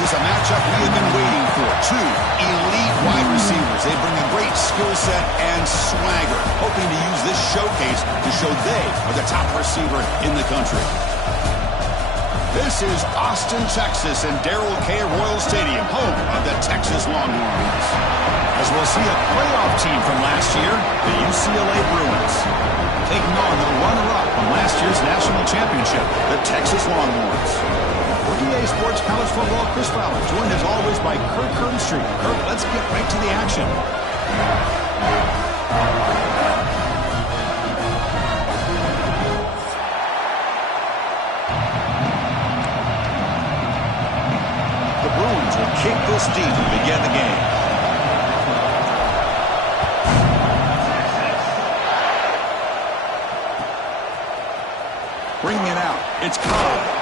This is a matchup we have been waiting for. Two elite wide receivers. They bring a great skill set and swagger, hoping to use this showcase to show they are the top receiver in the country. This is Austin, Texas, and Darrell K. Royal Stadium, home of the Texas Longhorns. As we'll see a playoff team from last year, the UCLA Bruins, taking on the runner-up from last year's national championship, the Texas Longhorns. For EA Sports College Football, Chris Fowler, joined as always by Kirk Herbstreit. Kirk, let's get right to the action. The Bruins will kick this deep to begin the game. Bringing it out, it's Ncaa.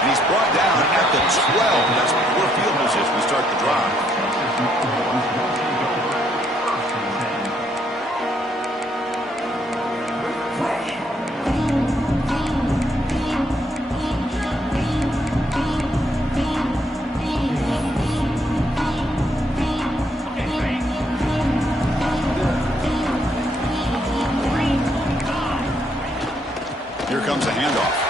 And he's brought down at the 12. That's poor field position to start the drive. Here comes a handoff.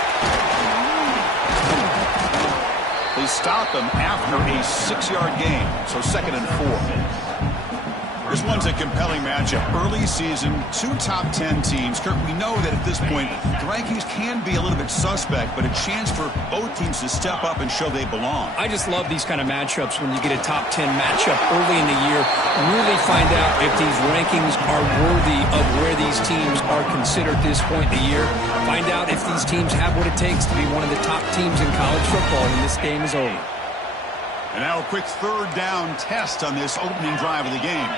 They stop him after a 6-yard gain, so 2nd and 4. This one's a compelling matchup. Early season, 2 top 10 teams. Kirk, we know that at this point, the rankings can be a little bit suspect, but a chance for both teams to step up and show they belong. I just love these kind of matchups when you get a top 10 matchup early in the year. Really find out if these rankings are worthy of where these teams are considered at this point in the year. Find out if these teams have what it takes to be one of the top teams in college football when this game is over. And now a quick 3rd down test on this opening drive of the game.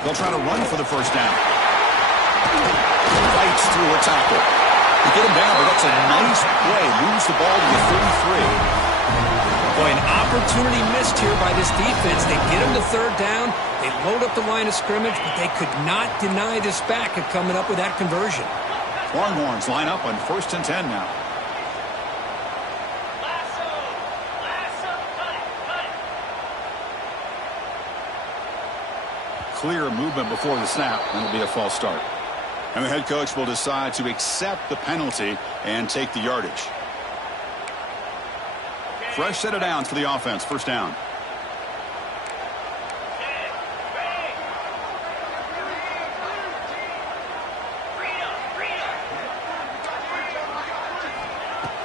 They'll try to run for the 1st down. Fights through a tackle. They get him down, but that's a nice play. Moves the ball to the 33. Boy, an opportunity missed here by this defense. They get him to 3rd down. They load up the line of scrimmage, but they could not deny this back of coming up with that conversion. Longhorns line up on 1st and 10 now. Clear movement before the snap, and it'll be a false start. And the head coach will decide to accept the penalty and take the yardage. Fresh set of downs for the offense. 1st down.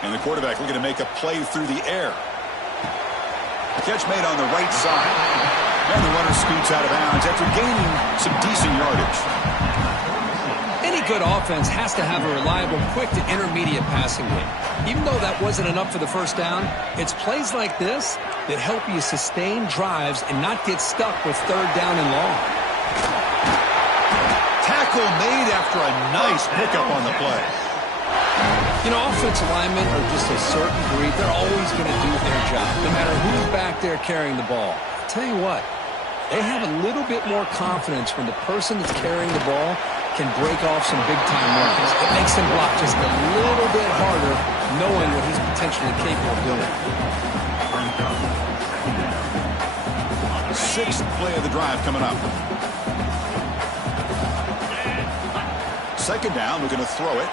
And the quarterback looking to make a play through the air. Catch made on the right side. And the runner scoots out of bounds after gaining some decent yardage. Any good offense has to have a reliable, quick to intermediate passing game. Even though that wasn't enough for the 1st down, it's plays like this that help you sustain drives and not get stuck with 3rd down and long. Tackle made after a nice pickup on the play. You know, offensive linemen are just a certain breed. They're always going to do their job, no matter who's back there carrying the ball. I'll tell you what, they have a little bit more confidence when the person that's carrying the ball can break off some big-time runs. It makes him block just a little bit harder, knowing what he's potentially capable of doing. 6th play of the drive coming up. 2nd down, we're going to throw it.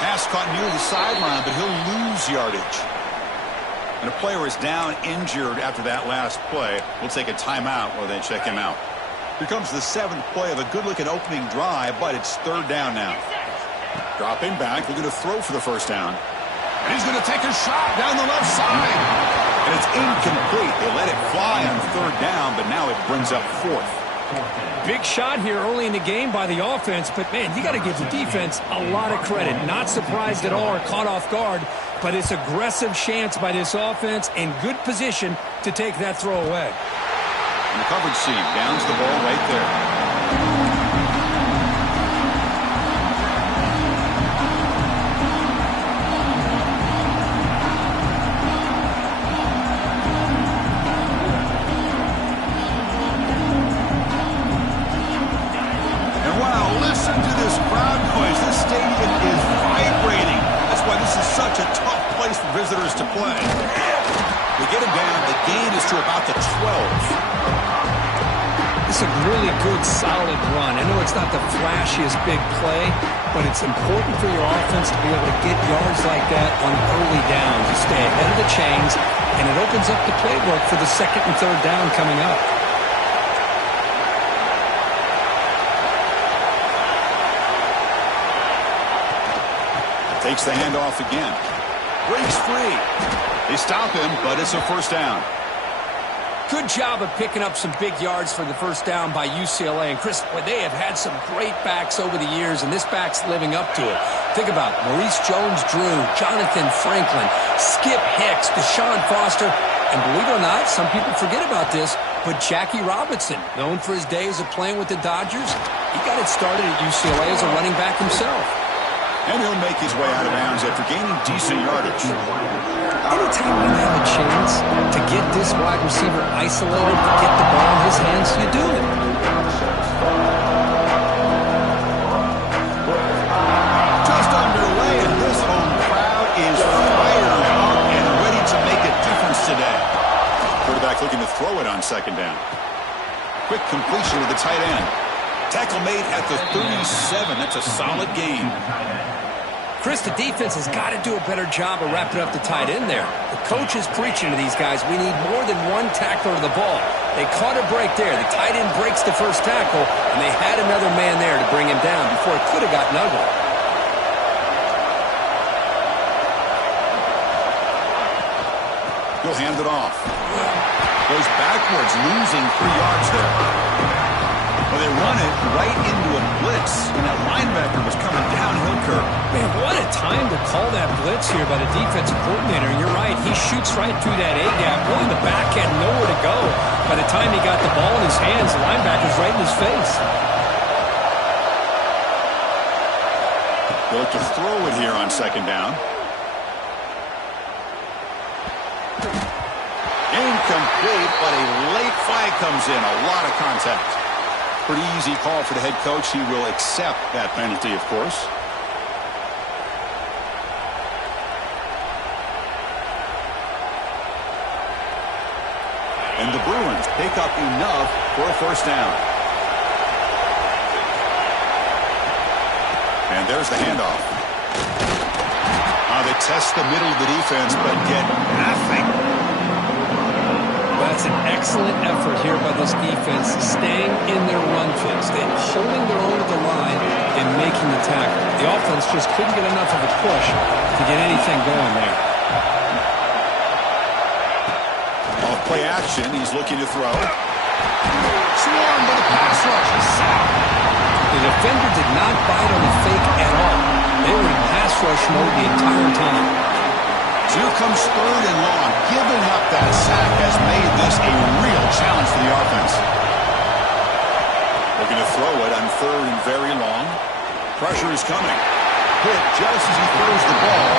Pass caught near the sideline, but he'll lose yardage. And a player is down injured after that last play. We'll take a timeout while they check him out. Here comes the 7th play of a good-looking opening drive, but it's 3rd down now. Dropping back, we're going to throw for the 1st down. And he's going to take a shot down the left side. And it's incomplete. They let it fly on 3rd down, but now it brings up 4th. Big shot here early in the game by the offense, but, man, you got to give the defense a lot of credit. Not surprised at all or caught off guard, but it's aggressive chance by this offense in good position to take that throw away. And the coverage seam downs the ball right there. Listen to this crowd noise. This stadium is vibrating as visitors to play. We get him down. The gain is to about the 12. It's a really good, solid run. I know it's not the flashiest big play, but it's important for your offense to be able to get yards like that on early downs. You stay ahead of the chains, and it opens up the playbook for the second and third down coming up. Takes the handoff again. Breaks free. They stop him, but it's a first down. Good job of picking up some big yards for the first down by UCLA. And, Chris, boy, they have had some great backs over the years, and this back's living up to it. Think about Maurice Jones-Drew, Jonathan Franklin, Skip Hicks, Deshaun Foster, and believe it or not, some people forget about this, but Jackie Robinson, known for his days of playing with the Dodgers, he got it started at UCLA as a running back himself. And he'll make his way out of bounds after gaining decent yardage. Anytime you have a chance to get this wide receiver isolated, to get the ball in his hands, you do it. Just underway, and this home crowd is fired up and ready to make a difference today. Quarterback looking to throw it on second down. Quick completion to the tight end. Tackle made at the 37. That's a solid gain. Chris, the defense has got to do a better job of wrapping up the tight end there. The coach is preaching to these guys, we need more than one tackler to the ball. They caught a break there. The tight end breaks the first tackle, and they had another man there to bring him down before it could have gotten ugly. He'll hand it off. Goes backwards, losing 3 yards there. Well, they run it right into a blitz, and that linebacker was coming downhill curve. Man, what a time to call that blitz here by the defensive coordinator. And you're right, he shoots right through that A-gap. Really, the back had nowhere to go. By the time he got the ball in his hands, the linebacker's right in his face. They'll look to throw it here on second down. Incomplete, but a late flag comes in. A lot of contact. Pretty easy call for the head coach. He will accept that penalty, of course. And the Bruins pick up enough for a first down. And there's the handoff. They test the middle of the defense, but get nothing. That's an excellent effort here by this defense, staying in their run fix. They're holding their own at the line and making the tackle. The offense just couldn't get enough of a push to get anything going there. Off play action, he's looking to throw. Swarmed by the pass rush. Sacked. The defender did not bite on the fake at all. They were in pass rush mode the entire time. So here comes third and long. Giving up that sack has made this a real challenge for the offense. Looking to throw it on third and very long. Pressure is coming. Hit just as he throws the ball.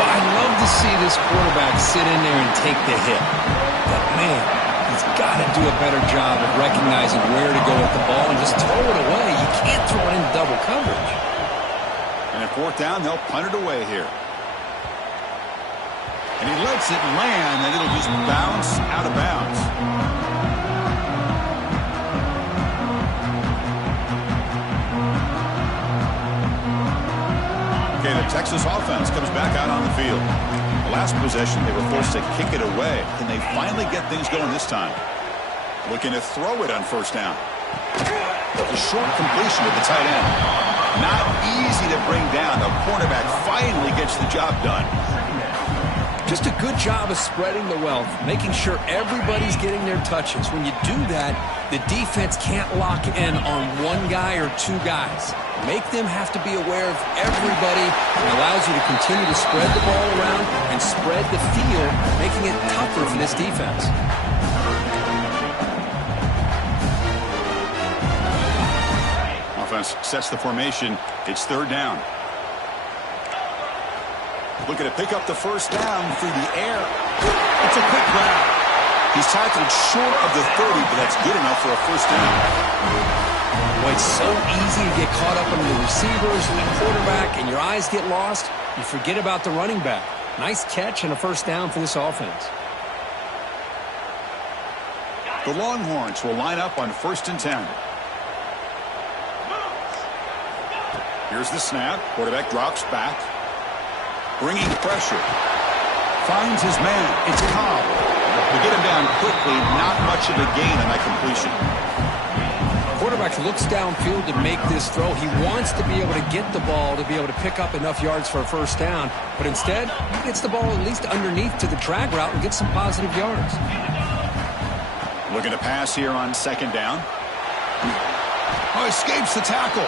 I'd love to see this quarterback sit in there and take the hit. But, man, he's got to do a better job of recognizing where to go with the ball and just throw it away. You can't throw it in double coverage. And at fourth down, they'll punt it away here. And he lets it land, and it'll just bounce out of bounds. Okay, the Texas offense comes back out on the field. The last possession, they were forced to kick it away. Can they finally get things going this time? Looking to throw it on first down. A short completion to the tight end. Not easy to bring down. The cornerback finally gets the job done. Just a good job of spreading the wealth, making sure everybody's getting their touches. When you do that, the defense can't lock in on one guy or two guys. Make them have to be aware of everybody. It allows you to continue to spread the ball around and spread the field, making it tougher for this defense. Offense sets the formation. It's third down. Looking to pick up the first down through the air. It's a quick grab. He's tackled short of the 30, but that's good enough for a first down. Boy, it's so easy to get caught up in the receivers and the quarterback, and your eyes get lost. You forget about the running back. Nice catch and a first down for this offense. The Longhorns will line up on 1st and 10. Here's the snap. Quarterback drops back. Bringing pressure. Finds his man. It's Cobb. To get him down quickly, not much of a gain on that completion. Quarterback looks downfield to make this throw. He wants to be able to get the ball to be able to pick up enough yards for a first down. But instead, he gets the ball at least underneath to the drag route and gets some positive yards. Looking to pass here on 2nd down. Oh, escapes the tackle.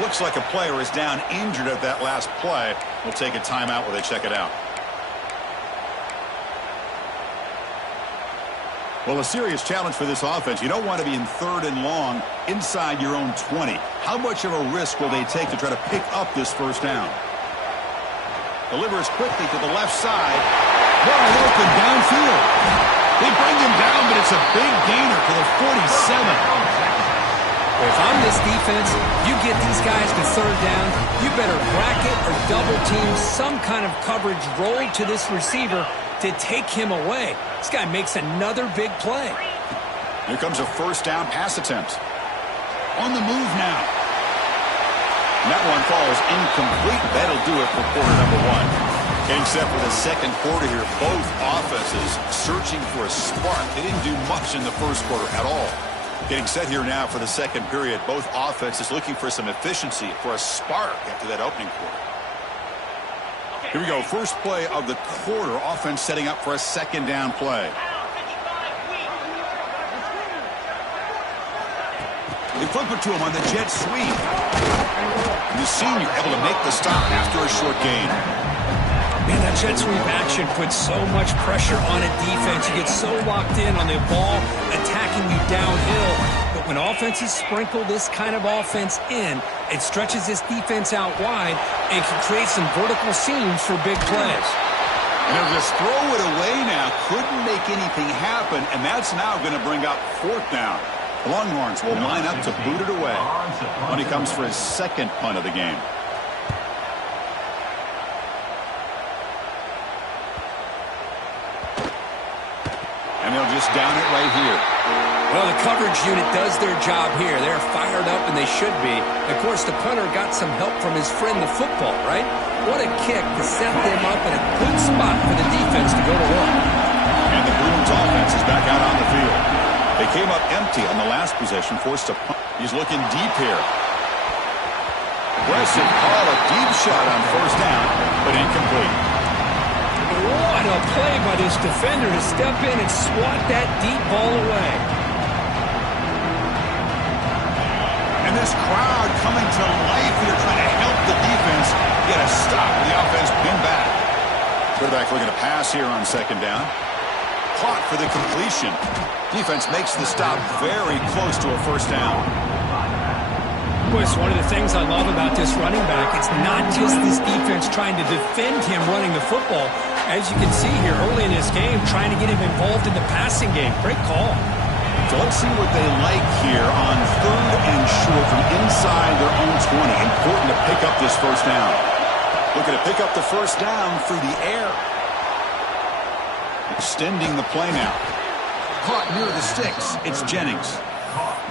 Looks like a player is down injured at that last play. We'll take a timeout while they check it out. Well, a serious challenge for this offense. You don't want to be in 3rd and long inside your own 20. How much of a risk will they take to try to pick up this first down? Delivers quickly to the left side. Wide open downfield. They bring him down, but it's a big gainer for the 47. If I'm this defense, you get these guys to 3rd down, you better bracket or double team some kind of coverage roll to this receiver to take him away. This guy makes another big play. Here comes a first down pass attempt. On the move now. And that one falls incomplete. That'll do it for quarter number 1. Getting set for the 2nd quarter here. Both offenses searching for a spark. They didn't do much in the first quarter at all. Getting set here now for the 2nd period. Both offenses looking for some efficiency, for a spark after that opening quarter. Here we go. First play of the quarter. Offense setting up for a 2nd down play. They flip it to him on the jet sweep. And the senior able to make the stop after a short gain. Man, that jet sweep action puts so much pressure on a defense. You get so locked in on the ball attacking you downhill. But when offenses sprinkle this kind of offense in, it stretches this defense out wide and can create some vertical seams for big plays. And they'll just throw it away now. Couldn't make anything happen, and that's now going to bring up 4th down. The Longhorns will line up to boot it away when he comes for his 2nd punt of the game. And they'll just down it right here. Well, the coverage unit does their job here. They're fired up, and they should be. Of course, the punter got some help from his friend, the football, right? What a kick to set them up in a good spot for the defense to go to work. And the Bruins offense is back out on the field. They came up empty on the last possession, forced a punt. He's looking deep here. Aggressive call, a deep shot on 1st down, but incomplete. What a play by this defender to step in and swat that deep ball away. And this crowd coming to life here trying to help the defense get a stop. The offense pinned back. Quarterback looking to pass here on 2nd down. Clock for the completion. Defense makes the stop very close to a first down. Boy, it's one of the things I love about this running back. It's not just this defense trying to defend him running the football. As you can see here early in this game, trying to get him involved in the passing game. Great call. So let's see what they like here on 3rd and short from inside their own 20. Important to pick up this first down. Looking to pick up the first down through the air. Extending the play now. Caught near the sticks. It's Jennings.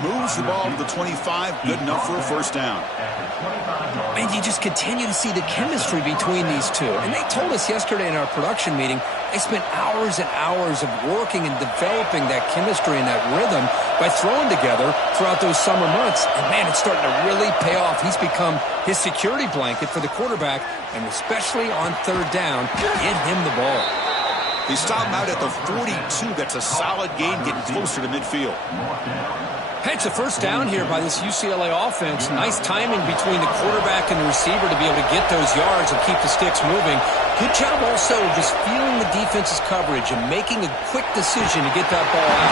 Moves the ball to the 25. Good enough for a first down. Man, you just continue to see the chemistry between these two. And they told us yesterday in our production meeting, they spent hours and hours of working and developing that chemistry and that rhythm by throwing together throughout those summer months. And, man, it's starting to really pay off. He's become his security blanket for the quarterback, and especially on 3rd down, get him the ball. He stopped out at the 42. That's a solid gain, getting closer to midfield. Hey, it's a first down here by this UCLA offense. Nice timing between the quarterback and the receiver to be able to get those yards and keep the sticks moving. Good job also just feeling the defense's coverage and making a quick decision to get that ball out.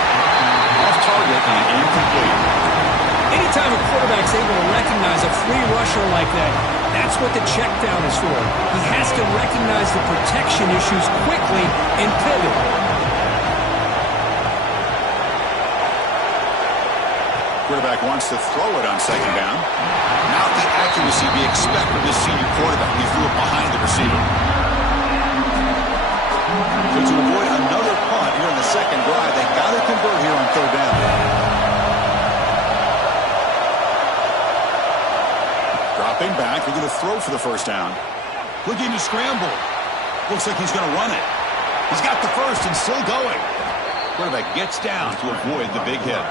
Off target and incomplete. Anytime a quarterback's able to recognize a free rusher like that, that's what the check down is for. He has to recognize the protection issues quickly and pivot. Quarterback wants to throw it on 2nd down. Not the accuracy we expect from this senior quarterback. He threw it behind the receiver. So to avoid another punt here in the second drive, they got to convert here on third down. Dropping back, they're going to throw for the first down. Looking to scramble. Looks like he's going to run it. He's got the first and still going. Quarterback gets down to avoid the big hit.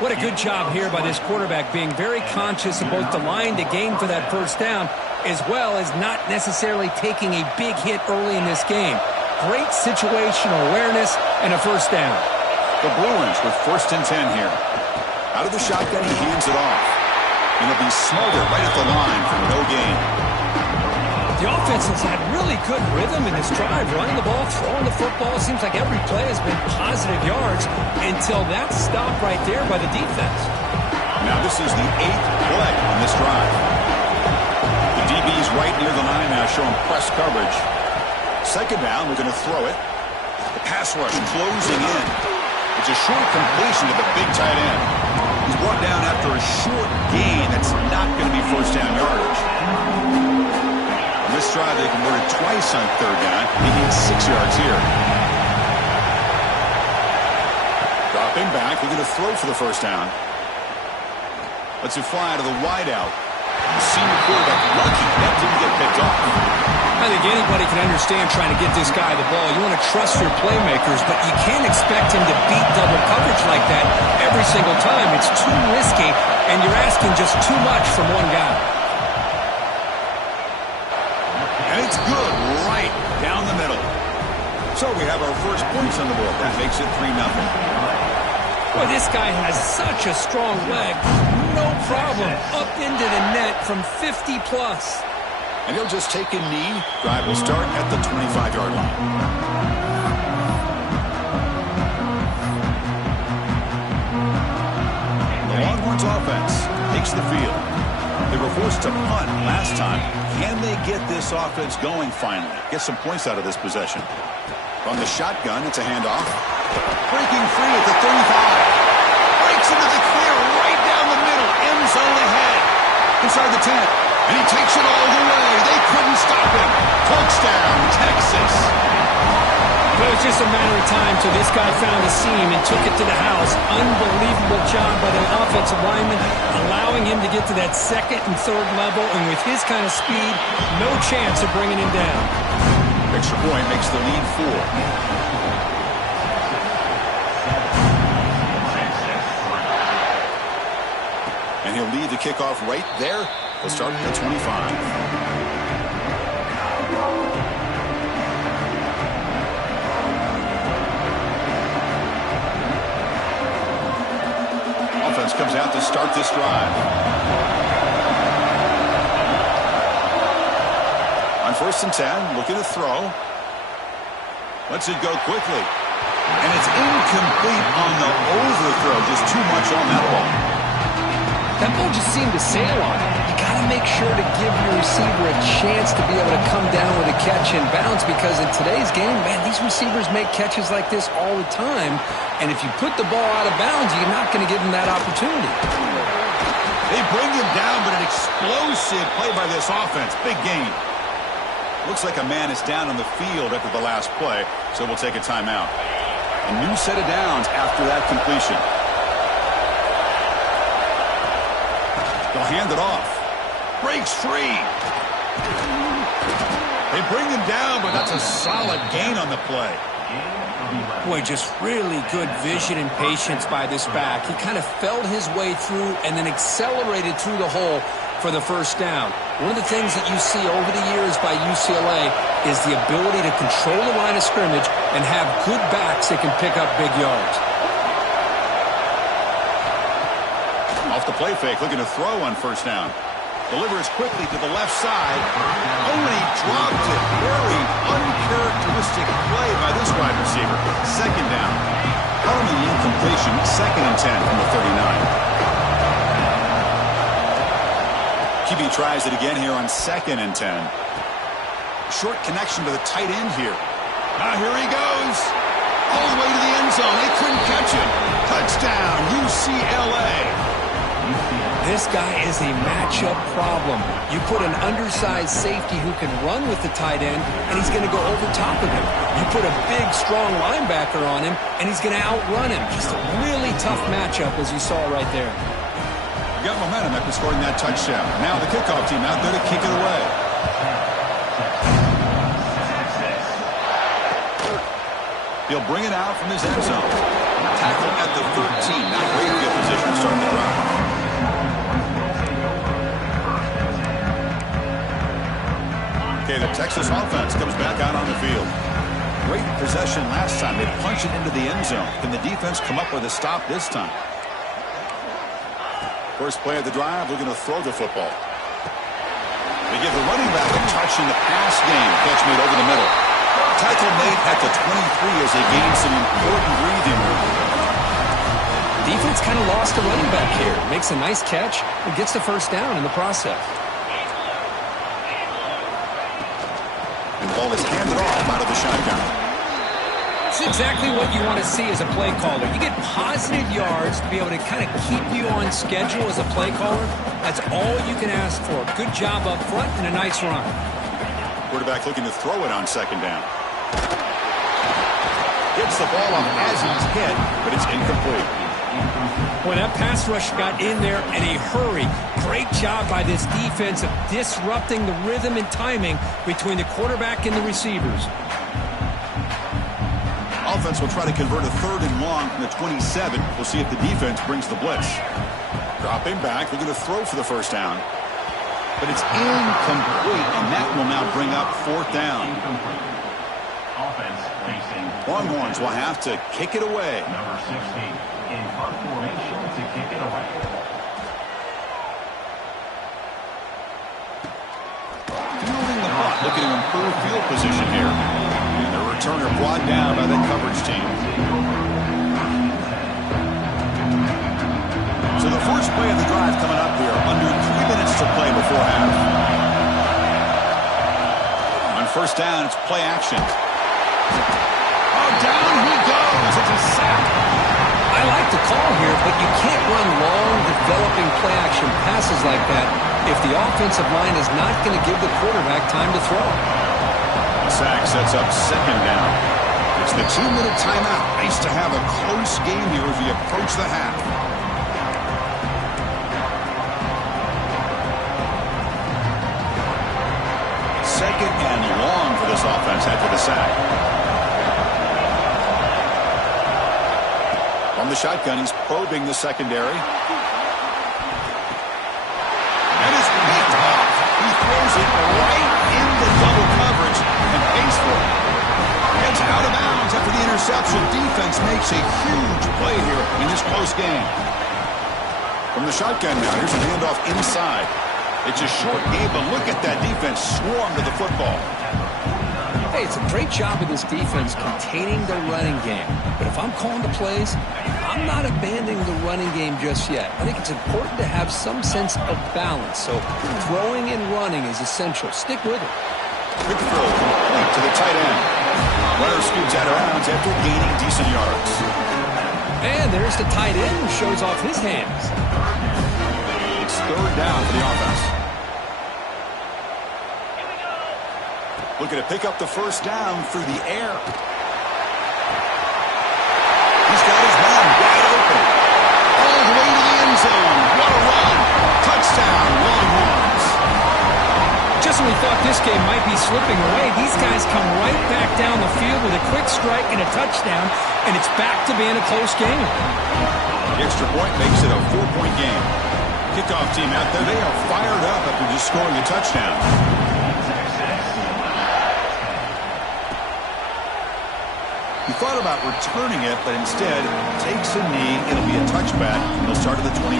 What a good job here by this quarterback, being very conscious of both the line to gain for that first down, as well as not necessarily taking a big hit early in this game. Great situational awareness and a first down. The Bruins with 1st and 10 here. Out of the shotgun, he hands it off. And he'll be smothered right at the line for no gain. The offense has had really good rhythm in this drive, running the ball, throwing the football. Seems like every play has been positive yards until that stop right there by the defense. Now this is the 8th play on this drive. The DB's right near the line now, showing press coverage. Second down, we're going to throw it. The pass rush closing in. It's a short completion to the big tight end. He's brought down after a short gain that's not going to be first down yardage. On this drive, they converted twice on third down. He needs 6 yards here. Dropping back, we're going to throw for the first down. Lets it fly to the wideout. The senior quarterback lucky that didn't get picked off. I think anybody can understand trying to get this guy the ball. You want to trust your playmakers, but you can't expect him to beat double coverage like that every single time. It's too risky, and you're asking just too much from one guy. And it's good right down the middle. So we have our first points on the board. That makes it 3-0. Boy, this guy has such a strong leg. No problem. Up into the net from 50+. And he'll just take a knee. Drive will start at the 25-yard line. The Longhorns offense takes the field. They were forced to punt last time. Can they get this offense going finally? Get some points out of this possession. From the shotgun, it's a handoff. Breaking free at the 35. Breaks into the clear right down the middle. End zone ahead. Inside the 10. And he takes it all the way. They couldn't stop him. Touchdown, Texas. But it was just a matter of time till this guy found a seam and took it to the house. Unbelievable job by the offensive lineman, allowing him to get to that second and third level. And with his kind of speed, no chance of bringing him down. Extra point makes the lead 4. And he'll lead the kickoff right there. They'll start at the 25. Offense comes out to start this drive. On 1st and 10, looking to throw. Lets it go quickly. And it's incomplete on the overthrow. Just too much on that ball. That ball just seemed to sail on it. You got to make sure to give your receiver a chance to be able to come down with a catch and bounce, because in today's game, man, these receivers make catches like this all the time. And if you put the ball out of bounds, you're not going to give them that opportunity. They bring him down, but an explosive play by this offense. Big gain. Looks like a man is down on the field after the last play, so we'll take a timeout. A new set of downs after that completion. They'll hand it off. Breaks free. They bring him down, but that's a solid gain on the play. Boy, just really good vision and patience by this back. He kind of felt his way through and then accelerated through the hole for the first down. One of the things that you see over the years by UCLA is the ability to control the line of scrimmage and have good backs that can pick up big yards. Off the play fake, looking to throw on 1st down. Delivers quickly to the left side. Oh, and he dropped it. Very uncharacteristic play by this wide receiver. Second down. Calling the incompletion. 2nd and 10 from the 39. QB tries it again here on 2nd and 10. Short connection to the tight end here. Now here he goes. All the way to the end zone. They couldn't catch him. Touchdown, UCLA. This guy is a matchup problem. You put an undersized safety who can run with the tight end, and he's going to go over top of him. You put a big, strong linebacker on him, and he's going to outrun him. Just a really tough matchup, as you saw right there. You got momentum after scoring that touchdown. Now the kickoff team out there to kick it away. He'll bring it out from his end zone. Tackle at the 13. Not great field position to start the drive. Okay, the Texas offense comes back out on the field. Great possession last time. They punch it into the end zone. Can the defense come up with a stop this time? First play of the drive, looking to throw the football. They give the running back a touch in the pass game. Catch made over the middle. Tackle made at the 23 as they gain some important breathing room. Defense kind of lost the running back here. Makes a nice catch and gets the first down in the process. And the ball is handed off out of the shotgun. It's exactly what you want to see as a play caller. You get positive yards to be able to kind of keep you on schedule as a play caller. That's all you can ask for. Good job up front and a nice run. Quarterback looking to throw it on second down. Gets the ball off as he's hit, but it's incomplete. Boy, that pass rush got in there in a hurry. Great job by this defense of disrupting the rhythm and timing between the quarterback and the receivers. Offense will try to convert a 3rd and long from the 27. We'll see if the defense brings the blitz. Dropping back, looking to throw for the first down. But it's incomplete, and that will now bring up 4th down. Longhorns will have to kick it away. Number 60 in punt formation to kick it away. Fielding the punt, looking to improve field position here. And the returner brought down by the coverage team. So the first play of the drive coming up here. Under 3 minutes to play before half. On first down, it's play action. Oh, down he goes. It's a sack. I like the call here, but you can't run long, developing play-action passes like that if the offensive line is not going to give the quarterback time to throw. The sack sets up second down. It's the 2-minute timeout. Nice to have a close game here as we approach the half. Second and long for this offense after the sack. On the shotgun, he's probing the secondary. And it's picked off. He throws it right into double coverage and pays for it. Gets out of bounds after the interception. Defense makes a huge play here in this close game. From the shotgun now, here's a handoff inside. It's a short game, but look at that defense swarm to the football. Hey, it's a great job of this defense containing the running game. But if I'm calling the plays, I'm not abandoning the running game just yet. I think it's important to have some sense of balance. So throwing and running is essential. Stick with it. Quick throw complete to the tight end. Runner scoots out of bounds after gaining decent yards. And there's the tight end who shows off his hands. It's 3rd down for the offense. Looking to pick up the first down through the air. He's got his man wide open. All the way to the end zone. What a run. Touchdown, Longhorns. Just when we thought this game might be slipping away, these guys come right back down the field with a quick strike and a touchdown, and it's back to being a close game. The extra point makes it a 4-point game. Kickoff team out there, they are fired up after just scoring a touchdown. He thought about returning it, but instead takes a knee. It'll be a touchback, and he'll start at the 25.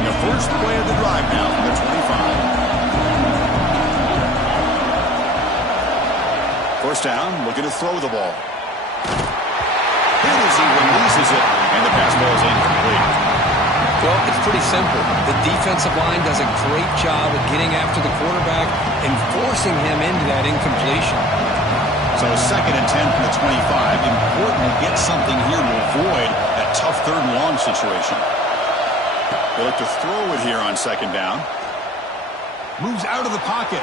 The first play of the drive now from the 25. First down, looking to throw the ball. Hit as he releases it, and the pass ball is incomplete. Well, it's pretty simple. The defensive line does a great job of getting after the quarterback and forcing him into that incompletion. So 2nd and 10 from the 25. Important to get something here to avoid third and long situation. They look to throw it here on second down. Moves out of the pocket.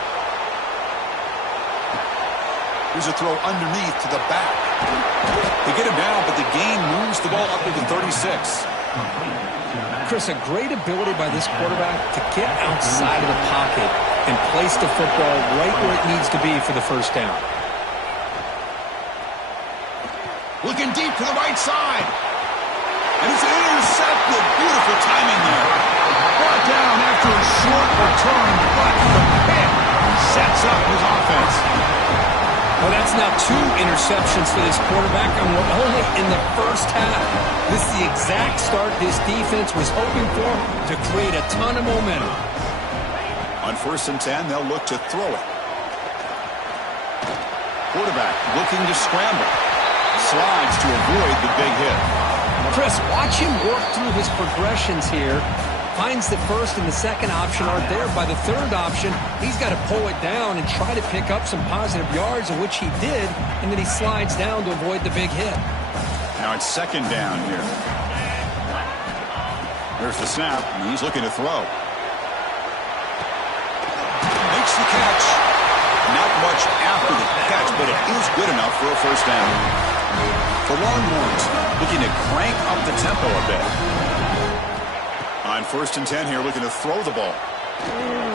Here's a throw underneath to the back. They get him down, but the gain moves the ball up to the 36. Chris, a great ability by this quarterback to get outside of the pocket and place the football right where it needs to be for the first down. Looking deep to the right side. And it's intercepted. Beautiful timing there. Brought down after a short return, but the pick sets up his offense. Well, that's now 2 interceptions for this quarterback, and we're only in the first half. This is the exact start this defense was hoping for to create a ton of momentum. On 1st and 10, they'll look to throw it. Quarterback looking to scramble. Slides to avoid the big hit. Chris, watch him work through his progressions here. Finds the first and the second option aren't there. By the third option, he's got to pull it down and try to pick up some positive yards, of which he did, and then he slides down to avoid the big hit. Now it's second down here. There's the snap, and he's looking to throw. Makes the catch. Not much after the catch, but it is good enough for a first down. The Longhorns looking to crank up the tempo a bit. On 1st and 10 here, looking to throw the ball.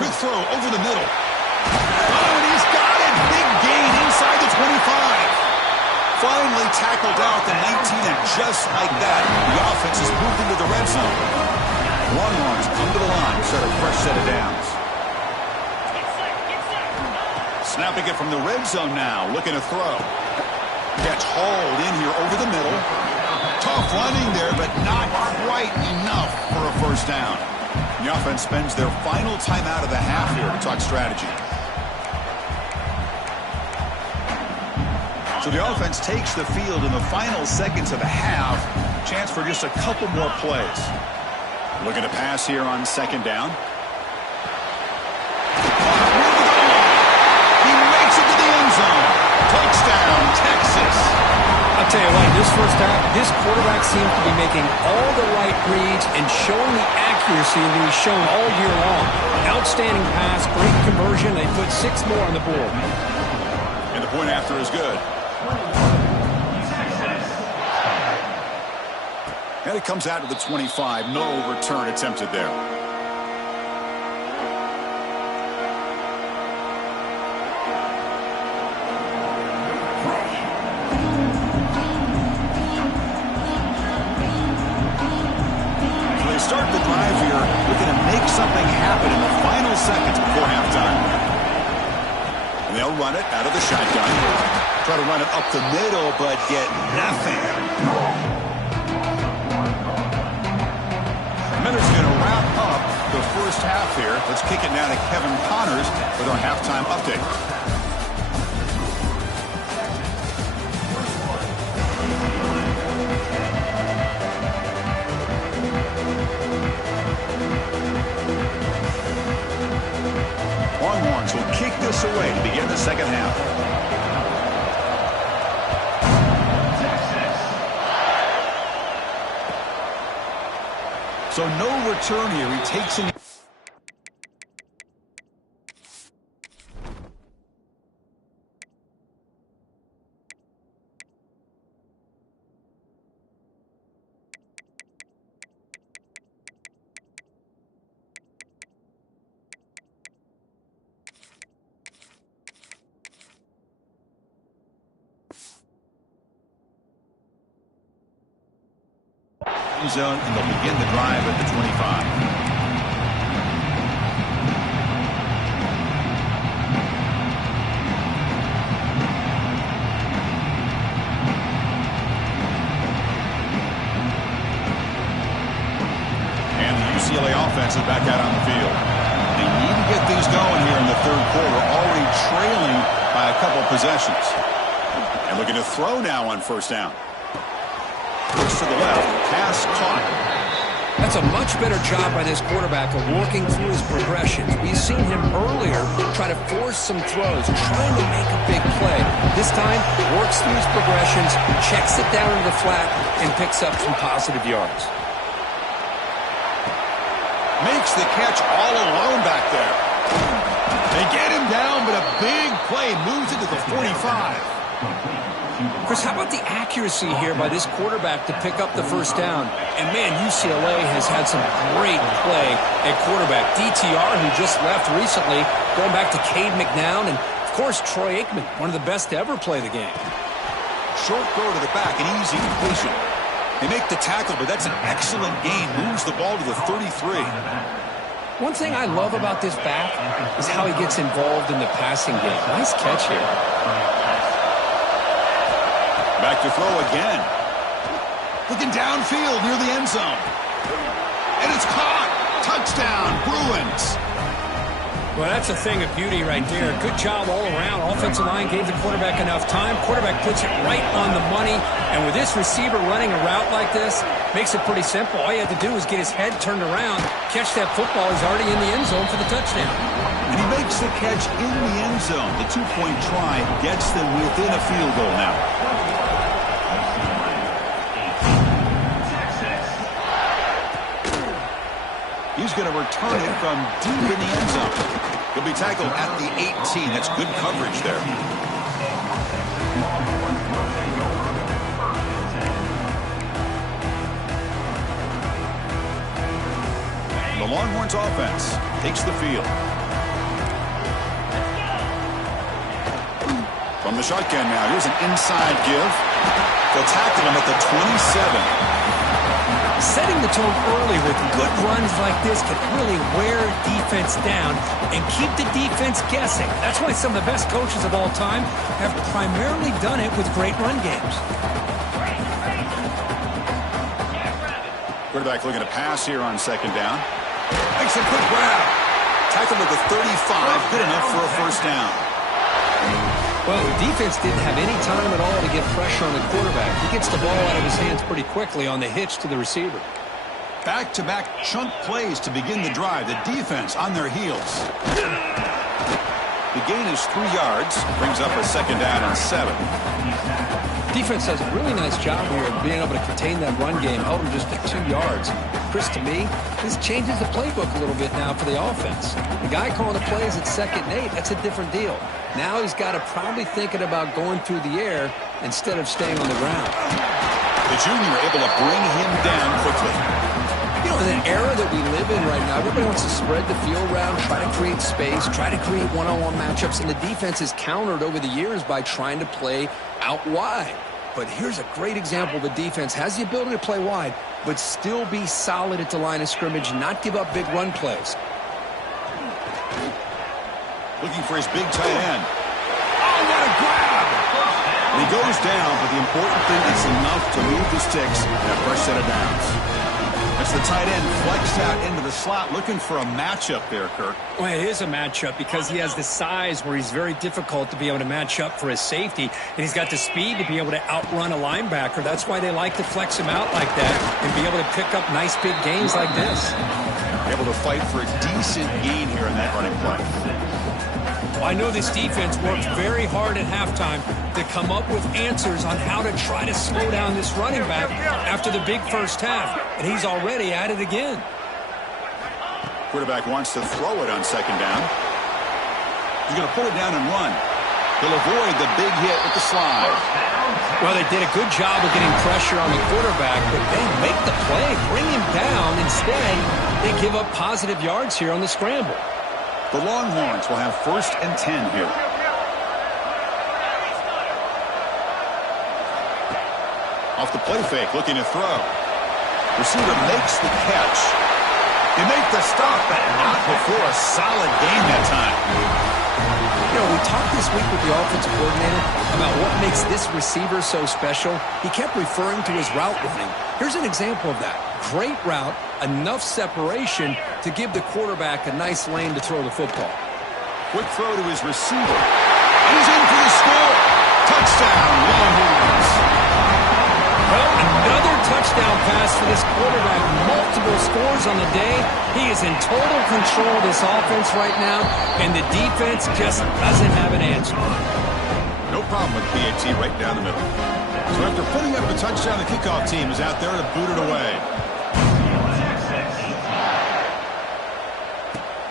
Good throw over the middle. Oh, and he's got it. Big gain inside the 25. Finally tackled out the 19, and just like that, the offense has moved into the red zone. Longhorns come to the line, set a fresh set of downs. Snapping it from the red zone now, looking to throw. Catch hauled in here over the middle. Tough running there, but not quite enough for a first down. The offense spends their final timeout of the half here to talk strategy. So the offense takes the field in the final seconds of the half. Chance for just a couple more plays. Looking to pass here on second down. He makes it to the end zone. Touchdown, Texas. I'll tell you what, this first half, this quarterback seems to be making all the right reads and showing the accuracy that he's shown all year long. Outstanding pass, great conversion. They put 6 more on the board. And the point after is good. And it comes out to the 25. No return attempted there. Start the drive here, looking to make something happen in the final seconds before halftime. And they'll run it out of the shotgun. Try to run it up the middle, but get nothing. Minter's going to wrap up the first half here. Let's kick it now to Kevin Connors with our halftime update. Longhorns will kick this away to begin the second half. So no return here. He takes in. Zone, and they'll begin the drive at the 25. And the UCLA offense is back out on the field. They need to get things going here in the third quarter, already trailing by a couple possessions. And looking to throw now on first down. Looks to the left. Pass caught. That's a much better job by this quarterback of working through his progressions. We've seen him earlier try to force some throws, trying to make a big play. This time, works through his progressions, checks it down into the flat, and picks up some positive yards. Makes the catch all alone back there. They get him down, but a big play moves it to the 45. Chris, how about the accuracy here by this quarterback to pick up the first down? And, man, UCLA has had some great play at quarterback. DTR, who just left recently, going back to Cade McNown, and, of course, Troy Aikman, one of the best to ever play the game. Short throw to the back, an easy completion. They make the tackle, but that's an excellent gain. Moves the ball to the 33. One thing I love about this back is how he gets involved in the passing game. Nice catch here. Back to throw again. Looking downfield near the end zone. And it's caught. Touchdown, Bruins. Well, that's a thing of beauty right there. Good job all around. Offensive line gave the quarterback enough time. Quarterback puts it right on the money. And with this receiver running a route like this, makes it pretty simple. All you have to do is get his head turned around, catch that football. He's already in the end zone for the touchdown. And he makes the catch in the end zone. The two-point try gets them within a field goal now. He's going to return it from deep in the end zone. He'll be tackled at the 18. That's good coverage there. The Longhorns offense takes the field. From the shotgun now, here's an inside give. They'll tackle him at the 27. Setting the tone early with good runs like this can really wear defense down and keep the defense guessing. That's why some of the best coaches of all time have primarily done it with great run games. Quarterback looking to pass here on second down. Makes a quick grab. Tackled at the 35. Good enough for a first down. Well, the defense didn't have any time at all to get pressure on the quarterback. He gets the ball out of his hands pretty quickly on the hitch to the receiver. Back-to-back chunk plays to begin the drive. The defense on their heels. The gain is 3 yards. Brings up a second down and 7. Defense does a really nice job here of being able to contain that run game. Held him just at 2 yards. Chris, to me, this changes the playbook a little bit now for the offense. The guy calling the plays at 2nd and 8, that's a different deal. Now he's got to probably thinking about going through the air instead of staying on the ground. The junior able to bring him down quickly. You know, in an era that we live in right now, everybody wants to spread the field around, try to create space, try to create one-on-one matchups, and the defense is countered over the years by trying to play out wide. But here's a great example. The defense has the ability to play wide, but still be solid at the line of scrimmage, not give up big run plays. Looking for his big tight end. Oh, what a grab! And he goes down, but the important thing is enough to move the sticks and a fresh set of downs. That's the tight end flexed out into the slot, looking for a matchup there, Kirk. Well, it is a matchup because he has the size where he's very difficult to be able to match up for his safety, and he's got the speed to be able to outrun a linebacker. That's why they like to flex him out like that and be able to pick up nice big gains like this. Able to fight for a decent gain here in that running play. I know this defense worked very hard at halftime to come up with answers on how to try to slow down this running back after the big first half, and he's already at it again. Quarterback wants to throw it on second down. He's going to put it down and run. He'll avoid the big hit with the slide. Well, they did a good job of getting pressure on the quarterback, but they make the play, bring him down. Instead, they give up positive yards here on the scramble. The Longhorns will have 1st and 10 here. Off the play fake, looking to throw. Receiver makes the catch. They make the stop, but not before a solid gain that time. You know, we talked this week with the offensive coordinator about what makes this receiver so special. He kept referring to his route running. Here's an example of that. Great route, enough separation to give the quarterback a nice lane to throw the football. Quick throw to his receiver. And he's in for the score. Touchdown, Longhorns. Well, another touchdown pass for this quarterback. Multiple scores on the day. He is in total control of this offense right now, and the defense just doesn't have an answer. No problem with PAT right down the middle. So after putting up a touchdown, the kickoff team is out there to boot it away.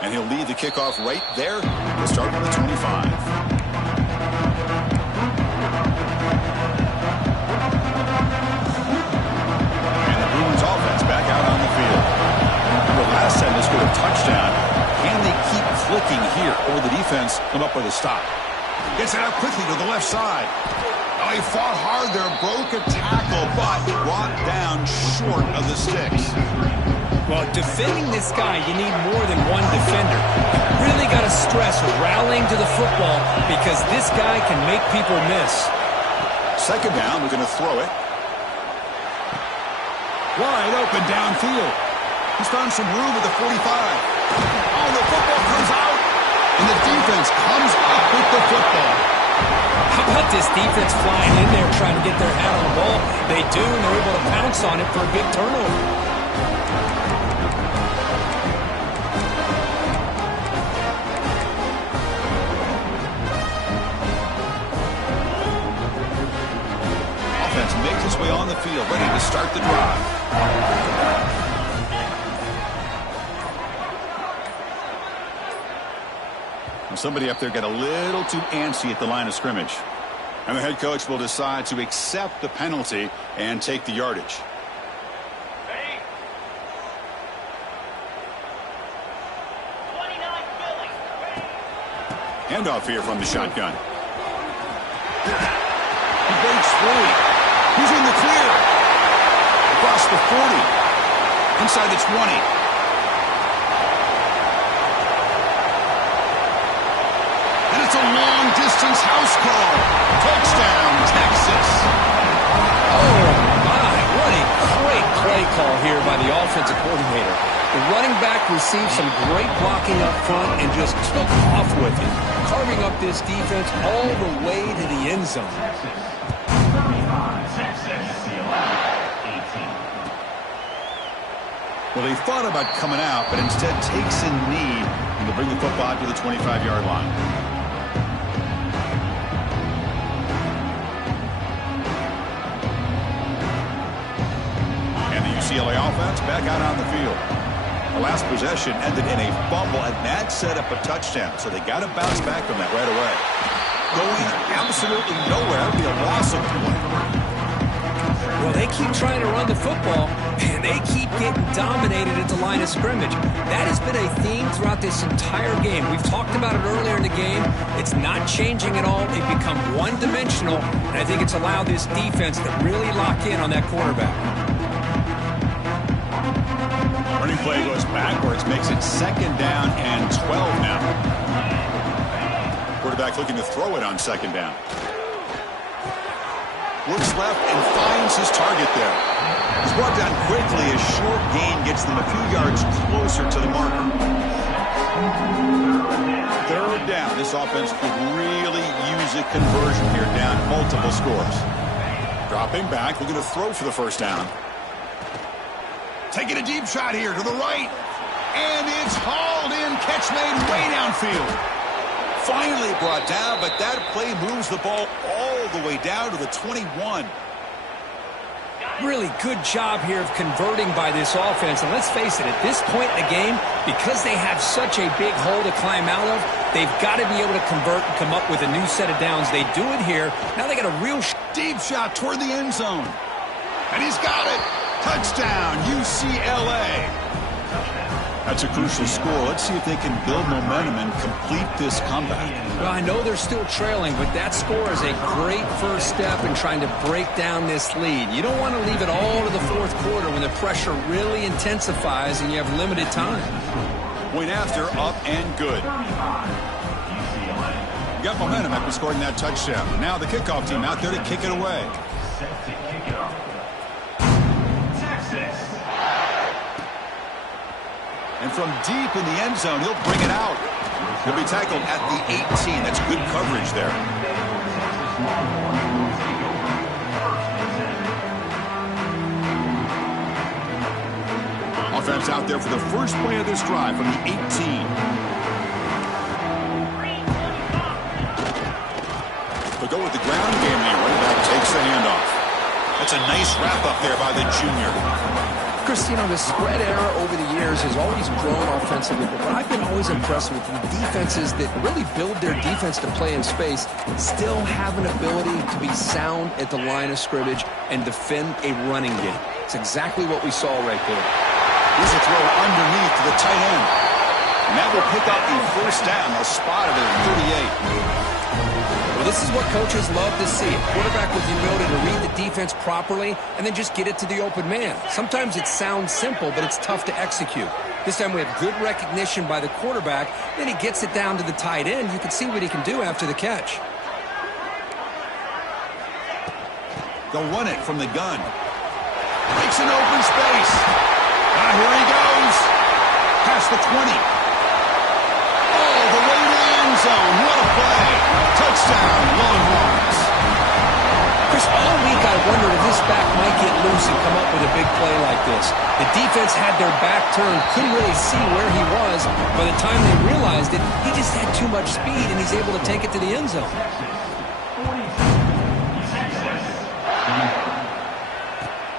And he'll lead the kickoff right there. He'll start with the 25. And the Bruins offense back out on the field. Remember last time they scored a touchdown. Can they keep clicking here, or will the defense come up with a stop? Gets it out quickly to the left side. Oh, he fought hard there, broke a tackle, but brought down short of the sticks. Well, defending this guy, you need more than one defender. You really got to stress rallying to the football because this guy can make people miss. Second down, we're going to throw it. Wide open downfield. He's found some room at the 45. Oh, the football comes out, and the defense comes up with the football. How about this defense flying in there trying to get their hat on the ball? They do, and they're able to pounce on it for a big turnover. Makes his way on the field, ready to start the drive. Well, somebody up there got a little too antsy at the line of scrimmage. And the head coach will decide to accept the penalty and take the yardage. Handoff here from the shotgun. He breaks free. He's in the clear. Across the 40. Inside the 20. And it's a long-distance house call. Touchdown, Texas. Oh, my. What a great play call here by the offensive coordinator. The running back received some great blocking up front and just took off with it, carving up this defense all the way to the end zone. Well, they thought about coming out, but instead takes a knee and to bring the football to the 25-yard line. And the UCLA offense back out on the field. The last possession ended in a fumble, and that set up a touchdown, so they got to bounce back from that right away. Going absolutely nowhere, it'll be a loss of 20. Well, they keep trying to run the football, and they keep getting dominated at the line of scrimmage. That has been a theme throughout this entire game. We've talked about it earlier in the game. It's not changing at all. They've become one-dimensional, and I think it's allowed this defense to really lock in on that quarterback. Running play goes backwards, makes it second down and 12 now. Quarterback looking to throw it on second down. Looks left and finds his target there. He's brought down quickly. A short gain gets them a few yards closer to the marker. Third down. This offense could really use a conversion here, down multiple scores. Dropping back, looking to throw for the first down. Taking a deep shot here to the right. And it's hauled in. Catch made way downfield. Finally brought down, but that play moves the ball all the way down to the 21. Really good job here of converting by this offense. And let's face it, at this point in the game, because they have such a big hole to climb out of, they've got to be able to convert and come up with a new set of downs. They do it here. Now they got a real deep shot toward the end zone. And he's got it. Touchdown, UCLA. That's a crucial score. Let's see if they can build momentum and complete this comeback. Well, I know they're still trailing, but that score is a great first step in trying to break down this lead. You don't want to leave it all to the fourth quarter when the pressure really intensifies and you have limited time. Point after, up and good. You got momentum after scoring that touchdown. Now the kickoff team out there to kick it away. And from deep in the end zone, he'll bring it out. He'll be tackled at the 18. That's good coverage there. offense out there for the first play of this drive from the 18. They'll go with the ground game there. Running back takes the handoff. That's a nice wrap up there by the junior. Chris, you know, the spread era over the years has always grown offensively, but I've been always impressed with defenses that really build their defense to play in space, still have an ability to be sound at the line of scrimmage and defend a running game. It's exactly what we saw right there. Here's a throw underneath to the tight end. And that will pick up the first down. They'll spot it at 38. Well, this is what coaches love to see. A quarterback with the ability to read the defense properly and then just get it to the open man. Sometimes it sounds simple, but it's tough to execute. This time we have good recognition by the quarterback. Then he gets it down to the tight end. You can see what he can do after the catch. They'll run it from the gun. Makes an open space. Here he goes. Past the 20. All the way to the end zone. What a play. Touchdown, Longhorns. Chris, all week I wondered if this back might get loose and come up with a big play like this. The defense had their back turned, couldn't really see where he was. By the time they realized it, he just had too much speed, and he's able to take it to the end zone.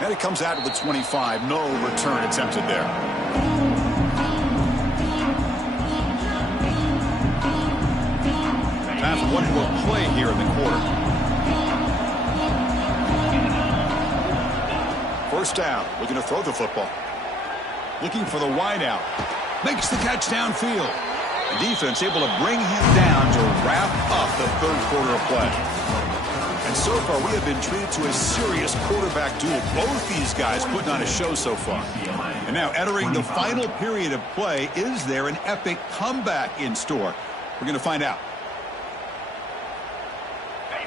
And it comes out to the 25. No return attempted there. Time for one more play here in the quarter. First down. Looking to throw the football. Looking for the wideout. Makes the catch downfield. The defense able to bring him down to wrap up the third quarter of play. And so far, we have been treated to a serious quarterback duel. Both these guys putting on a show so far. And now entering the final period of play, is there an epic comeback in store? We're going to find out.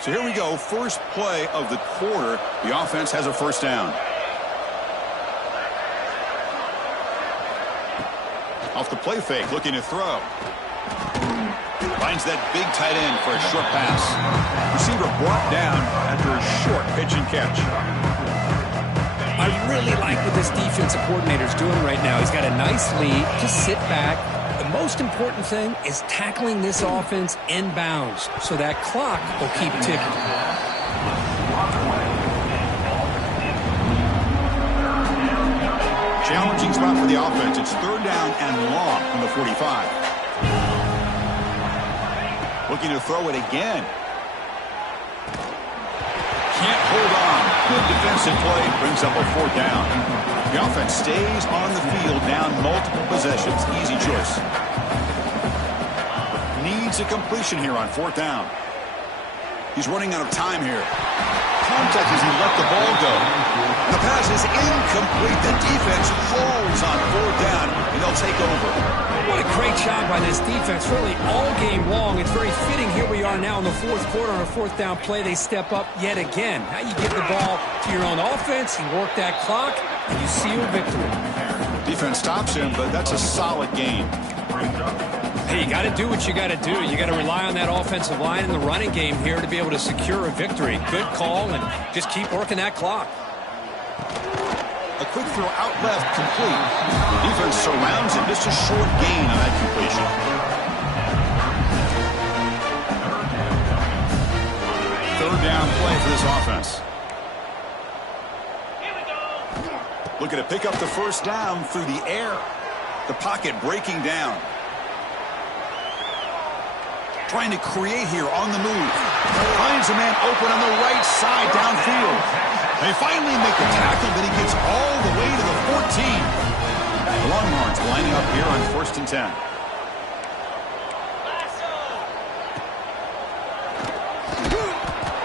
So here we go, first play of the quarter. The offense has a first down. Off the play fake, looking to throw. Finds that big tight end for a short pass. Receiver brought down after a short pitch and catch. I really like what this defensive coordinator is doing right now. He's got a nice lead. Just sit back. The most important thing is tackling this offense inbounds so that clock will keep ticking. Challenging spot for the offense. It's third down and long from the 45. Looking to throw it again. Can't hold on. Good defensive play. Brings up a fourth down. The offense stays on the field, down multiple possessions. Easy choice. Needs a completion here on fourth down. He's running out of time here. Contact as he let the ball go. The pass is incomplete. The defense holds on fourth down, and they'll take over. What a great job by this defense, really all game long. It's very fitting here we are now in the fourth quarter on a fourth down play. They step up yet again. Now you get the ball to your own offense, you work that clock, and you seal victory. Defense stops him, but that's a solid game. Hey, you got to do what you got to do. You got to rely on that offensive line in the running game here to be able to secure a victory. Good call, and just keep working that clock. A quick throw out left, complete. The defense surrounds him. Just a short gain on that completion. Third down play for this offense. Looking to pick up the first down through the air. The pocket breaking down. Trying to create here on the move. Finds a man open on the right side downfield. They finally make the tackle, but he gets all the way to the 14. The Longhorns lining up here on 1st and 10.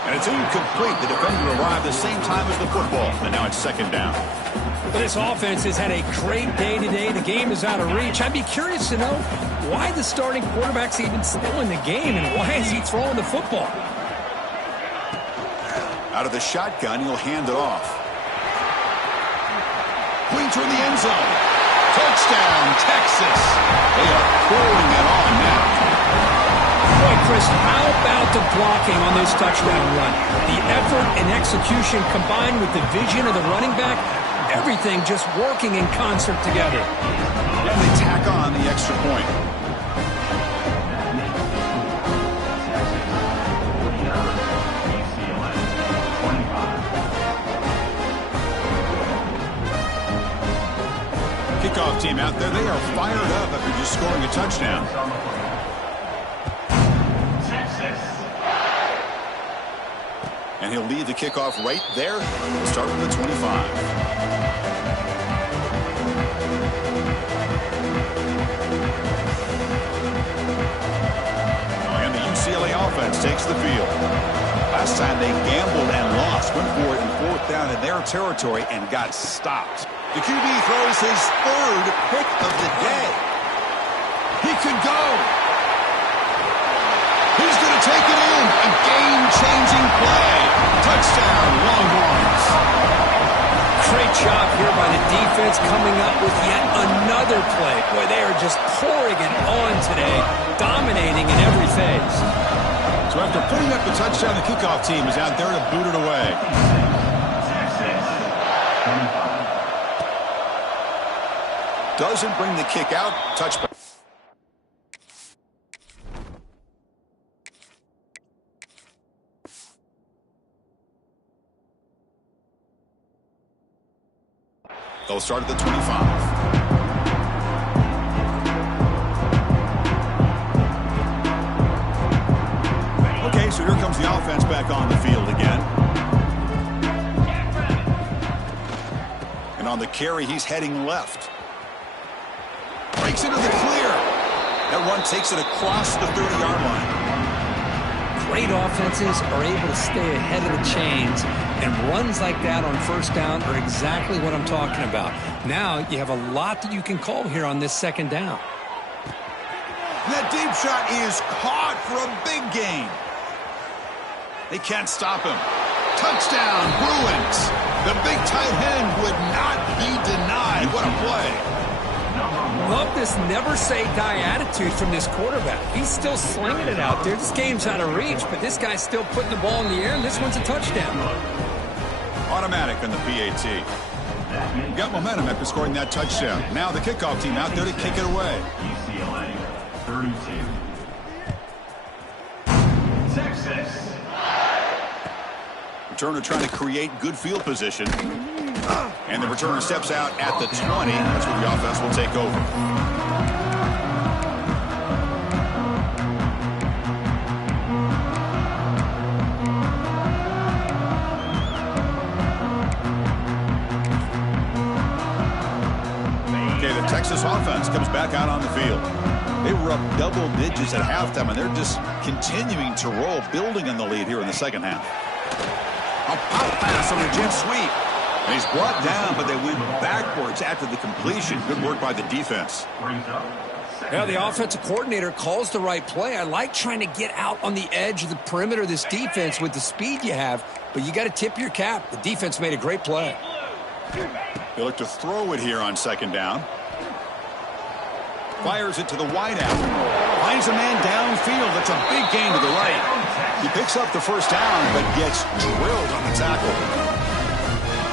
And it's incomplete. The defender arrived the same time as the football, and now it's second down. But this offense has had a great day today. The game is out of reach. I'd be curious to know why the starting quarterback's even still in the game, and why is he throwing the football? Out of the shotgun, he'll hand it off. Pointer in the end zone. Touchdown, Texas. They are pouring it on now. Boy, Chris, how about the blocking on this touchdown run? The effort and execution combined with the vision of the running back, Everything just working in concert together. And they tack on the extra point. Kickoff team out there, they are fired up after just scoring a touchdown. And he'll lead the kickoff right there, starting at the 25. And the UCLA offense takes the field. Last time they gambled and lost, went for it in 4th down in their territory and got stopped. The QB throws his 3rd pick of the day. He could go. He's going to take it in. A game-changing play. Touchdown, Longhorns. Great job here by the defense coming up with yet another play. Boy, they are just pouring it on today, dominating in every phase. So after putting up the touchdown, the kickoff team is out there to boot it away. Doesn't bring the kick out. Touchback. They'll start at the 25. Okay, so here comes the offense back on the field again. And on the carry, he's heading left. Breaks into the clear. That run takes it across the 30-yard line. Great offenses are able to stay ahead of the chains, and runs like that on 1st down are exactly what I'm talking about. Now you have a lot that you can call here on this 2nd down. That deep shot is caught for a big gain. They can't stop him. Touchdown, Bruins. The big tight end would not be denied. What a play. Love this never-say-die attitude from this quarterback. He's still slinging it out there. This game's out of reach, but this guy's still putting the ball in the air, and this one's a touchdown. Automatic on the PAT. Got momentum after scoring that touchdown. Now the kickoff team out there to kick it away. UCLA 32. Texas. Returner trying to create good field position. And the returner steps out at the 20. That's where the offense will take over. Okay, the Texas offense comes back out on the field. They were up double digits at halftime, and they're just continuing to roll, building on the lead here in the 2nd half. A pop pass on a jet sweep. And he's brought down, but they went backwards after the completion. Good work by the defense. Yeah, the offensive coordinator calls the right play. I like trying to get out on the edge of the perimeter of this defense with the speed you have, but you got to tip your cap. The defense made a great play. They look to throw it here on 2nd down. Fires it to the wideout. Finds a man downfield. That's a big gain to the right. He picks up the 1st down, but gets drilled on the tackle.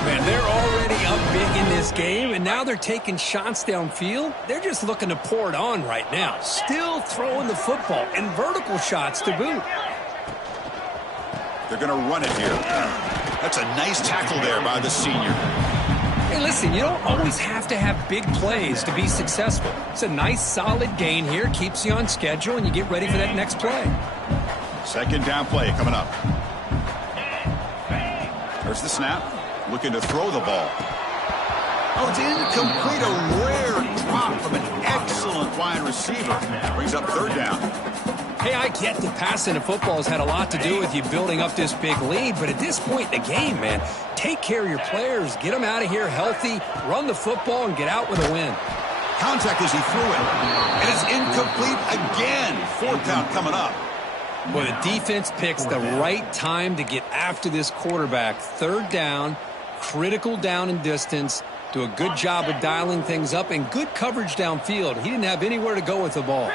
Man, they're already up big in this game, and now they're taking shots downfield. They're just looking to pour it on right now. Still throwing the football, and vertical shots to boot. They're going to run it here. That's a nice tackle there by the senior. Hey, listen, you don't always have to have big plays to be successful. It's a nice, solid gain here. Keeps you on schedule, and you get ready for that next play. 2nd down play coming up. There's the snap. Looking to throw the ball. Oh, it's incomplete. A rare drop from an excellent wide receiver. Brings up 3rd down. Hey, I get that passing the football has had a lot to do with you building up this big lead, but at this point in the game, man, take care of your players, get them out of here healthy, run the football, and get out with a win. Contact as he threw it. And it's incomplete again. 4th down coming up. Well, the defense picks the right time to get after this quarterback. 3rd down, critical down and distance. Do a good job of dialing things up and good coverage downfield. He didn't have anywhere to go with the ball.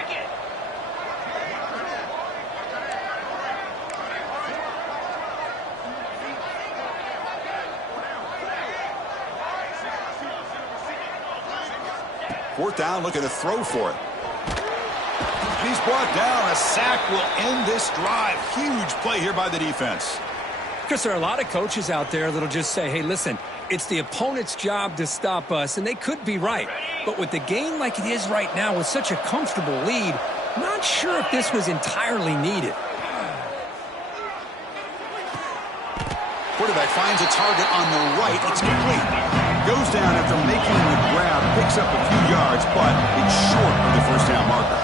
Fourth down, looking to throw for it. And he's brought down. A sack will end this drive. Huge play here by the defense. Chris, there are a lot of coaches out there that'll just say, hey, listen, it's the opponent's job to stop us, and they could be right. But with the game like it is right now with such a comfortable lead, not sure if this was entirely needed. Quarterback finds a target on the right. It's complete. Goes down after making the grab, picks up a few yards, but it's short of the first down marker.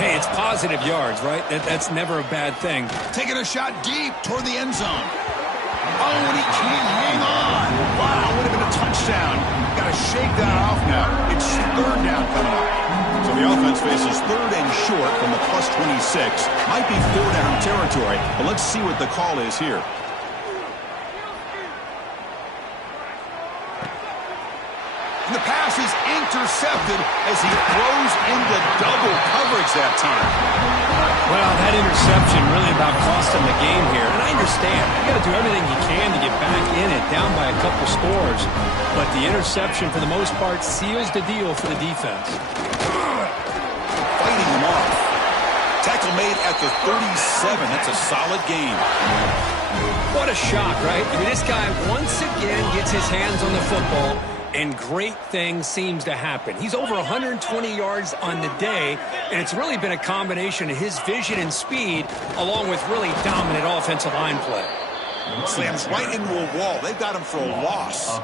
Hey, it's positive yards, right? That's never a bad thing. Taking a shot deep toward the end zone. Oh, and he can't hang on. Wow, would have been a touchdown. Got to shake that off now. It's third down coming up. So the offense faces third and short from the plus 26. Might be four down territory, but let's see what the call is here. And the pass is intercepted as he throws into double coverage that time. Well, that interception really about cost him the game here. And I understand. You got to do everything you can to get back in it, down by a couple scores. But the interception, for the most part, seals the deal for the defense. Fighting him off. Tackle made at the 37. That's a solid gain. What a shock, right? I mean, this guy once again gets his hands on the football, and great things seems to happen. He's over 120 yards on the day, and it's really been a combination of his vision and speed along with really dominant offensive line play. Slams right into a wall. They've got him for a loss.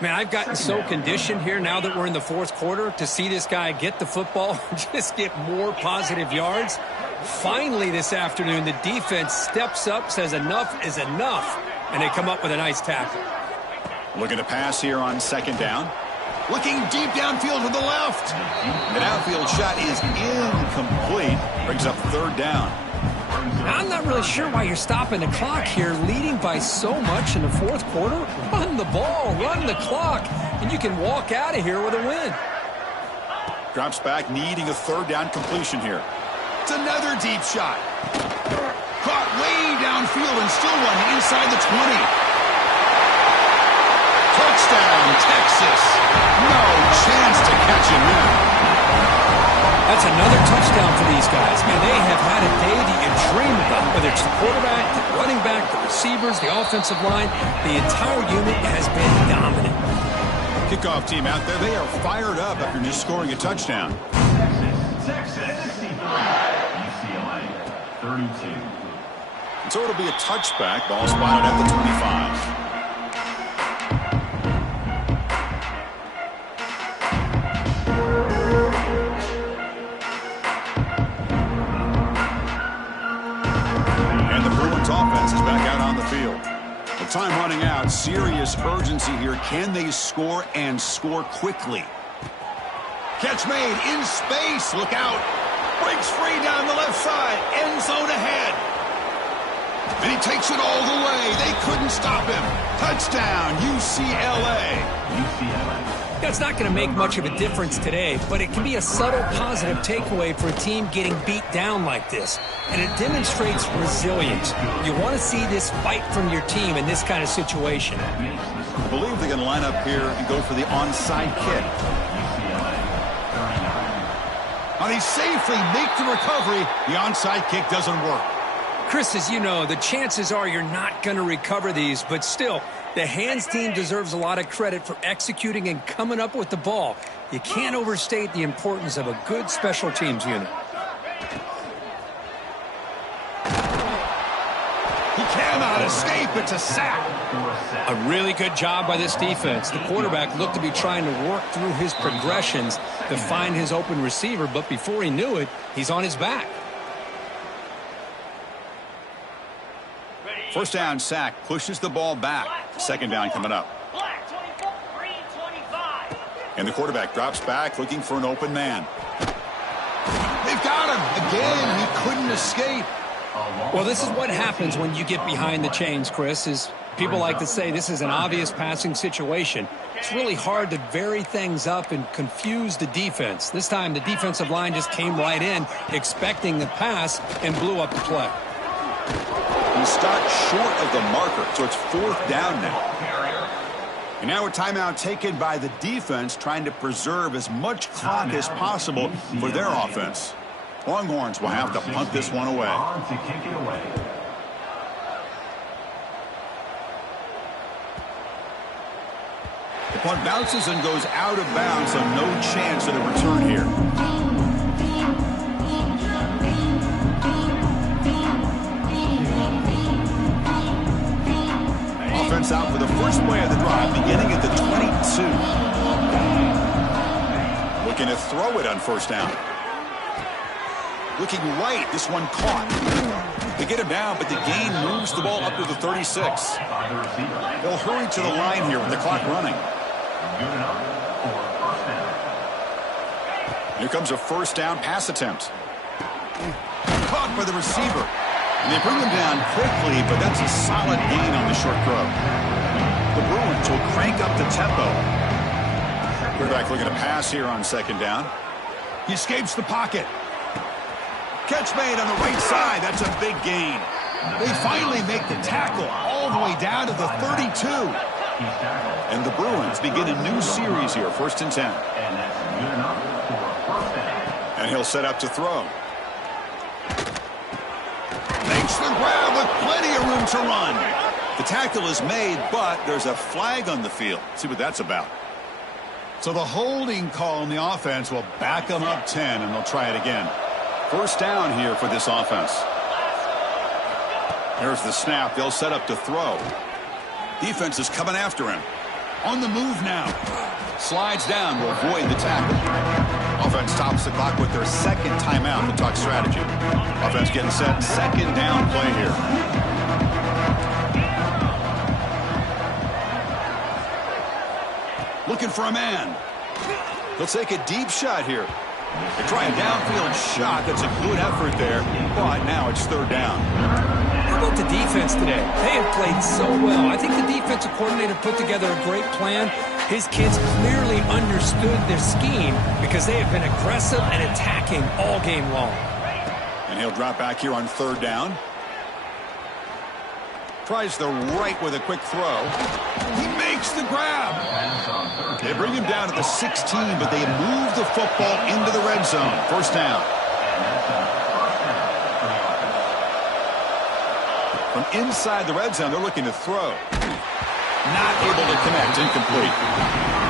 Man, I've gotten so conditioned here now that we're in the fourth quarter to see this guy get the football, just get more positive yards. Finally this afternoon, the defense steps up, says enough is enough, and they come up with a nice tackle. Looking to pass here on second down. Looking deep downfield to the left. An outfield shot is incomplete. Brings up third down. Now, I'm not really sure why you're stopping the clock here, leading by so much in the fourth quarter. Run the ball, run the clock, and you can walk out of here with a win. Drops back, needing a third down completion here. It's another deep shot. Caught way downfield and still running inside the 20. Touchdown, Texas. No chance to catch him now. That's another touchdown for these guys. Man, they have had a day that you dream about, whether it's the quarterback, the running back, the receivers, the offensive line. The entire unit has been dominant. Kickoff team out there, they are fired up after just scoring a touchdown. Texas, UCLA, 32. So it'll be a touchback. Ball spotted at the 25. Time running out. Serious urgency here. Can they score and score quickly? Catch made in space. Look out. Breaks free down the left side. End zone ahead. And he takes it all the way. They couldn't stop him. Touchdown, UCLA. That's not going to make much of a difference today, but it can be a subtle positive takeaway for a team getting beat down like this. And it demonstrates resilience. You want to see this fight from your team in this kind of situation. I believe they're going to line up here and go for the onside kick. Now they safely make the recovery. The onside kick doesn't work. Chris, as you know, the chances are you're not going to recover these, but still, the hands team deserves a lot of credit for executing and coming up with the ball. You can't overstate the importance of a good special teams unit. He cannot escape. It's a sack. A really good job by this defense. The quarterback looked to be trying to work through his progressions to find his open receiver, but before he knew it, he's on his back. First down sack, pushes the ball back. Second down coming up. And the quarterback drops back looking for an open man. They've got him. Again, he couldn't escape. Well, this is what happens when you get behind the chains, Chris, is people like to say this is an obvious passing situation. It's really hard to vary things up and confuse the defense. This time the defensive line just came right in expecting the pass and blew up the play. He stopped short of the marker, so it's fourth down now. And now a timeout taken by the defense, trying to preserve as much clock as possible for their offense. Longhorns will have to punt this one away. To kick it away. The punt bounces and goes out of bounds, so no chance at a return here. Offense out for the first play of the drive, beginning at the 22. Looking to throw it on first down. Looking right, this one caught. They get him down, but the gain moves the ball up to the 36. They'll hurry to the line here with the clock running. Good enough for first down. Here comes a first down pass attempt. Caught by the receiver. And they bring him down quickly, but that's a solid gain on the short throw. The Bruins will crank up the tempo. Quarterback looking to pass here on second down. He escapes the pocket. Catch made on the right side. That's a big gain. They finally make the tackle all the way down to the 32. And the Bruins begin a new series here, 1st and 10. And that's good enough for first down. And he'll set up to throw. Makes the grab with plenty of room to run. The tackle is made, but there's a flag on the field. See what that's about. So the holding call on the offense will back them up 10, and they'll try it again. First down here for this offense. Here's the snap. They'll set up to throw. Defense is coming after him. On the move now. Slides down to avoid the tackle. Offense stops the clock with their second timeout to talk strategy. Offense getting set. Second down play here. Looking for a man. He'll take a deep shot here. They try a downfield shot. That's a good effort there, but now it's third down. How about the defense today? They have played so well. I think the defensive coordinator put together a great plan. His kids clearly understood their scheme because they have been aggressive and attacking all game long. And he'll drop back here on third down. Tries the right with a quick throw. He makes the grab. They bring him down to the 16, but they move the football into the red zone. First down. From inside the red zone, they're looking to throw. Not able to connect. Incomplete.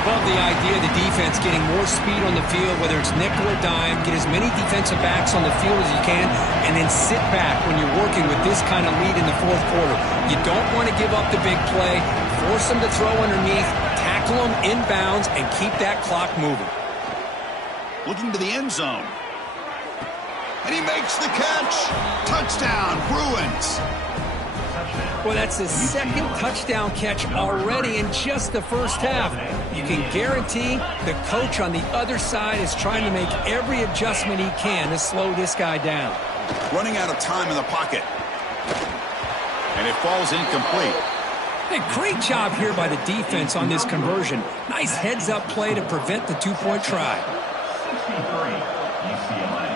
Love the idea of the defense getting more speed on the field, whether it's nickel or dime, get as many defensive backs on the field as you can, and then sit back when you're working with this kind of lead in the fourth quarter. You don't want to give up the big play, force them to throw underneath, tackle them inbounds, and keep that clock moving. Looking to the end zone. And he makes the catch. Touchdown, Bruins. Well, that's his second touchdown catch already in just the first half. You can guarantee the coach on the other side is trying to make every adjustment he can to slow this guy down. Running out of time in the pocket. And it falls incomplete. Hey, great job here by the defense on this conversion. Nice heads-up play to prevent the two-point try. 63, UCLA.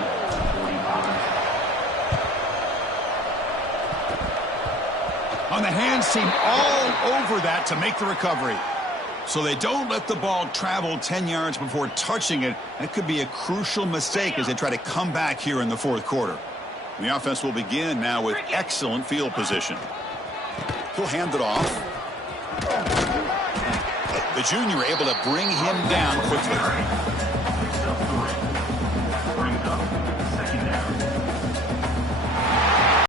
On the hands team all over that to make the recovery. So they don't let the ball travel 10 yards before touching it. That could be a crucial mistake as they try to come back here in the fourth quarter. And the offense will begin now with excellent field position. He'll hand it off. The junior able to bring him down quickly.